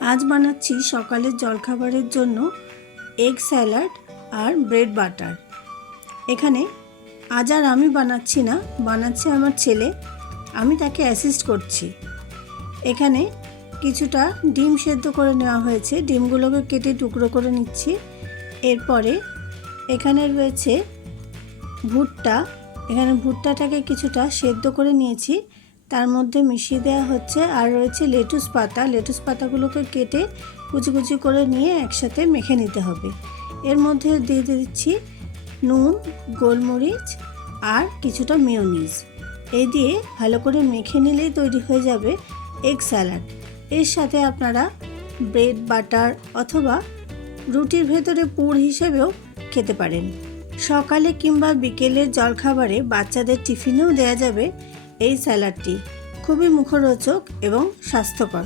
আজ বানাচ্ছি সকালের জলখাবারের জন্য এগ স্যালাড আর ব্রেড বাটার এখানে আজ আর আমি বানাচ্ছি না, বানাচ্ছে আমার ছেলে। আমি তাকে অ্যাসিস্ট করছি। এখানে কিছুটা ডিম সেদ্ধ করে নেওয়া হয়েছে। ডিমগুলোকে কেটে টুকরো করে নিচ্ছি। এরপরে এখানে রয়েছে ভুট্টা। এখানে ভুট্টাটাকে কিছুটা সেদ্ধ করে নিয়েছি। তার মধ্যে মিশিয়ে দেওয়া হচ্ছে আর রয়েছে লেটুস পাতা। লেটুস পাতাগুলোকে কেটে কুচি কুচি করে নিয়ে একসাথে মেখে নিতে হবে। এর মধ্যে দিয়ে দিচ্ছি নুন, গোলমরিচ আর কিছুটা মেয়োনিজ। এই দিয়ে ভালো করে মেখে নিলেই তৈরি হয়ে যাবে এগ স্যালাড। এর সাথে আপনারা ব্রেড, বাটার অথবা রুটির ভেতরে পুর হিসেবেও খেতে পারেন। সকালে কিংবা বিকেলের জলখাবারে বাচ্চাদের টিফিনেও দেওয়া যাবে এই স্যালাডটি খুবই মুখরোচক এবং স্বাস্থ্যকর।